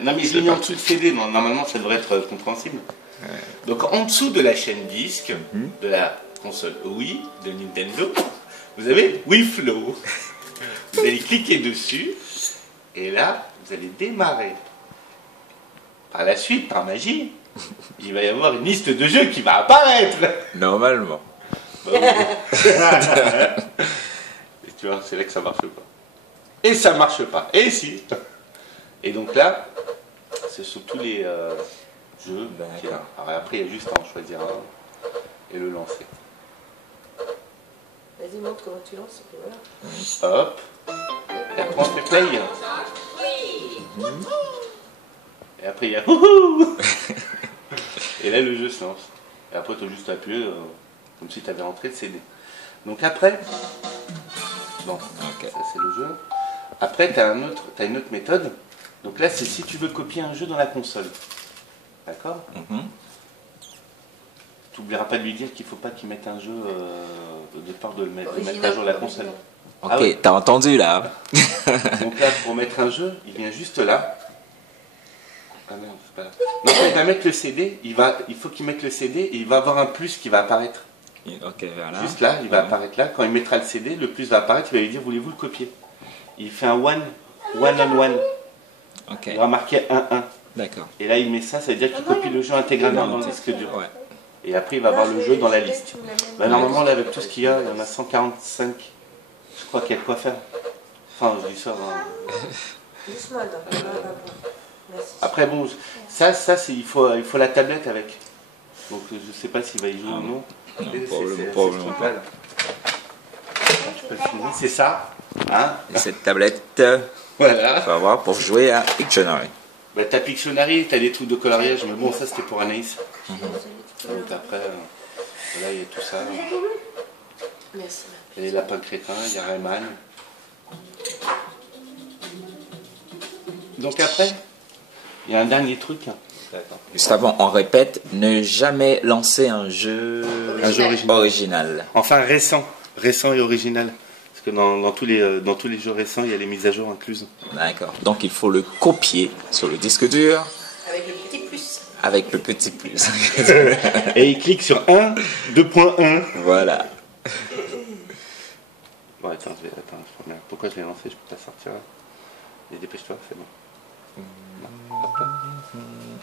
Non mais je l'ai mis en dessous de CD, normalement ça devrait être compréhensible. Donc en dessous de la chaîne disque, de la console Wii, de Nintendo, vous avez Wii Flow. Vous allez cliquer dessus, et là, vous allez démarrer. Par la suite, par magie, il va y avoir une liste de jeux qui va apparaître. Normalement. Et tu vois, c'est là que ça marche pas. Et ça marche pas. Et si. Et donc là, ce sont tous les jeux. Alors après, il y a juste à en choisir un et le lancer. Vas-y, montre comment tu lances. Et voilà. Hop. Et après, on fait play. Et après, il y a wouhou. Et là, le jeu se lance. Et après, tu as juste appuyé comme si tu avais rentré le CD. Donc après, bon, ça c'est le jeu. Après, tu as une autre méthode. Donc là, c'est si tu veux copier un jeu dans la console. D'accord? Tu n'oublieras pas de lui dire qu'il ne faut pas qu'il mette un jeu au départ de mettre à jour la console. Ok, ah ouais. T'as entendu là. Donc là, pour mettre un jeu, il vient juste là. Ah merde, c'est pas là. Donc là, il va mettre le CD, il faut qu'il mette le CD et il va avoir un plus qui va apparaître. Ok, voilà. Juste là, il va apparaître là. Quand il mettra le CD, le plus va apparaître, il va lui dire voulez-vous le copier? Il fait un one on one. Okay. Il va marquer 1-1. D'accord. Et là, il met ça, ça veut dire qu'il copie le jeu intégralement dans le disque dur. Ouais. Et après, il va avoir le jeu dans la liste. Bah, normalement, là, avec tout ce qu'il y a, il y en a 145. Je crois qu'il y a de quoi faire. Enfin, je dis ça. Après, bon, ça il faut la tablette avec. Donc, je sais pas s'il va y jouer ou non. Probablement pas. Je peux le filmer, c'est ça. Hein, et cette tablette, voilà. faut avoir pour jouer à Pictionary. Bah, t'as Pictionary, t'as des trucs de coloriage, mais bon, ça c'était pour Anaïs. Donc après, voilà, il y a tout ça. Merci. Il y a les lapins crétins, il y a Rayman. Donc après, il y a un dernier truc. Juste avant, on répète, ne jamais lancer un jeu original. Enfin récent et original. Parce que dans tous les jeux récents, il y a les mises à jour incluses. D'accord. Donc il faut le copier sur le disque dur. Avec le petit plus. Avec le petit plus. Et il clique sur 1, 2.1. Voilà. Bon, attends, pourquoi je l'ai lancé? Je peux pas sortir. Et dépêche-toi, c'est bon. Hop, là.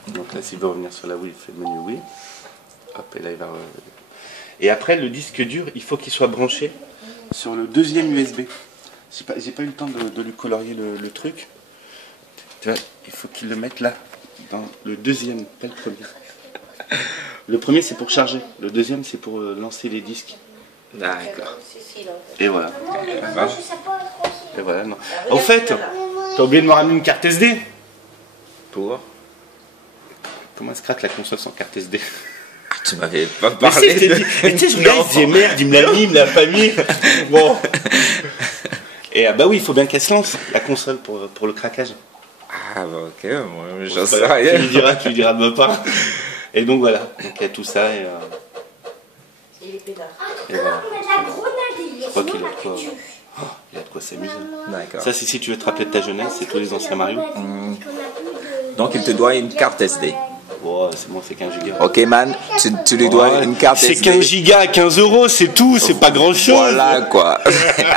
Donc là, s'il veut revenir sur la Wii, il fait le menu Wii. Hop, et là, il va. Et après, le disque dur, il faut qu'il soit branché sur le deuxième USB. J'ai pas eu le temps de lui colorier le truc. Tu vois, il faut qu'il le mette là, dans le deuxième, pas le premier. Le premier, c'est pour charger. Le deuxième, c'est pour lancer les disques. D'accord. Et voilà. Et voilà, non. Au fait, t'as oublié de me ramener une carte SD. Pour? Comment se craque la console sans carte SD? Tu m'avais pas parlé. Mais tu sais, je regarde, je disais merde, il me l'a mis, il me l'a pas mis. Bon. Et bah oui, il faut bien qu'elle se lance, la console, pour le craquage. Ah bah ok, moi j'en sais rien. Tu lui diras de ma part. Et donc voilà, donc il y a tout ça et voilà. Je crois qu'il a de quoi. Oh, il a de quoi s'amuser. D'accord. Ça, c'est si tu veux te rappeler de ta jeunesse, c'est tous les anciens Mario. Donc il te doit une carte SD. Oh, c'est bon, c'est 15 gigas. Ok man, tu lui dois une carte SD. C'est 15 gigas à 15 €, c'est tout, c'est pas grand chose. Voilà quoi.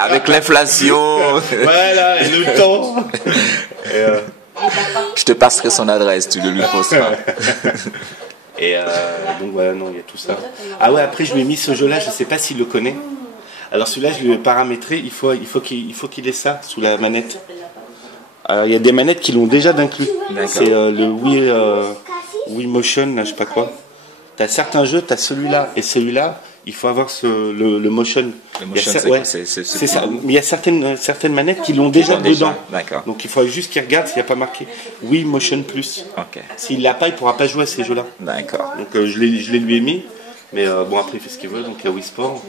Avec l'inflation. Voilà, et le temps. Je te passerai son adresse, tu le lui posteras. Et donc voilà, non, il y a tout ça. Ah ouais, après je lui ai mis ce jeu-là, je sais pas s'il le connaît. Alors celui-là, je lui ai paramétré, il faut qu'il ait ça sous la manette. Alors il y a des manettes qui l'ont déjà d'inclus. C'est le Wii Motion, là, je sais pas quoi. T'as certains jeux, t'as celui-là et celui-là, il faut avoir le Motion. Le Motion, c'est ça. Mais il y a certaines manettes qui l'ont déjà dedans. D'accord. Donc il faut juste qu'il regarde s'il n'y a pas marqué Wii Motion Plus. Ok. S'il l'a pas, il pourra pas jouer à ces jeux-là. D'accord. Donc je les lui ai mis. Mais bon, après il fait ce qu'il veut. Donc il y a Wii Sport,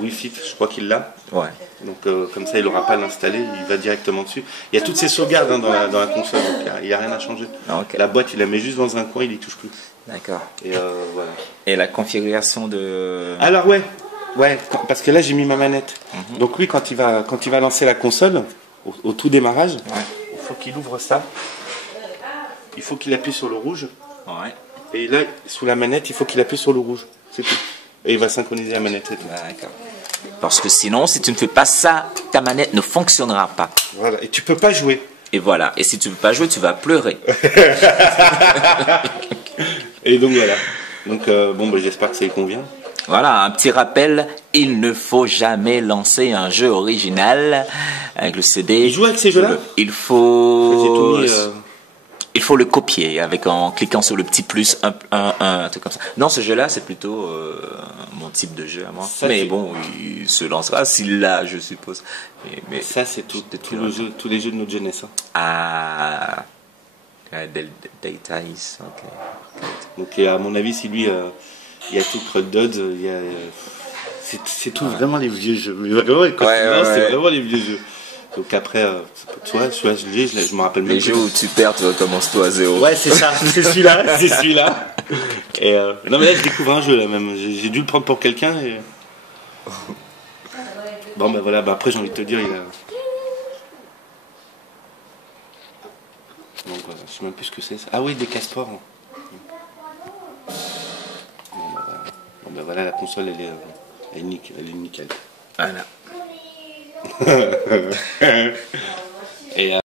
Wii Fit, je crois qu'il l'a. Ouais. Donc comme ça, il n'aura pas à l'installer, il va directement dessus. Il y a toutes ces sauvegardes dans la console, donc il n'y a rien à changer. Okay. La boîte, il la met juste dans un coin, il y touche plus. D'accord. Et voilà. Et la configuration de... Alors ouais, parce que là j'ai mis ma manette. Donc lui, quand il va lancer la console, au tout démarrage, il faut qu'il ouvre ça. il faut qu'il appuie sur le rouge. Ouais. Et là, sous la manette, il faut qu'il appuie sur le rouge. C'est tout. Et il va synchroniser la manette. D'accord. Parce que sinon, si tu ne fais pas ça, ta manette ne fonctionnera pas. Voilà. Et tu peux pas jouer. Et voilà. Et si tu ne peux pas jouer, tu vas pleurer. Et donc voilà. Donc bon, bah, j'espère que ça y convient. Voilà, un petit rappel, il ne faut jamais lancer un jeu original avec le CD. Il joue avec ces jeux-là ? Il faut... J'ai tout mis, Il faut le copier en cliquant sur le petit plus, un truc comme ça. Non, ce jeu-là, c'est plutôt mon type de jeu à moi. Ça, mais bon, il se lancera s'il l'a, je suppose. Mais ça, c'est tous les jeux de notre jeunesse. Hein. Ah, Data Is, ok. Donc à mon avis, si lui, il y a tout Crud Dodds, il y a... c'est tout vraiment les vieux jeux. Mais vraiment, c'est vraiment les vieux jeux. Donc après, tu vois, je me rappelle même. Les jeux où tu perds, tu recommences-toi à zéro. Ouais, c'est ça, c'est celui-là, c'est celui-là. Et non mais là, je découvre un jeu là même. J'ai dû le prendre pour quelqu'un. Et... Bon bah voilà, bah après j'ai envie de te dire, il a. Donc voilà, je sais même plus ce que c'est. Ah oui, des casseports. Bon bah voilà, la console elle est nickel. Voilà. Et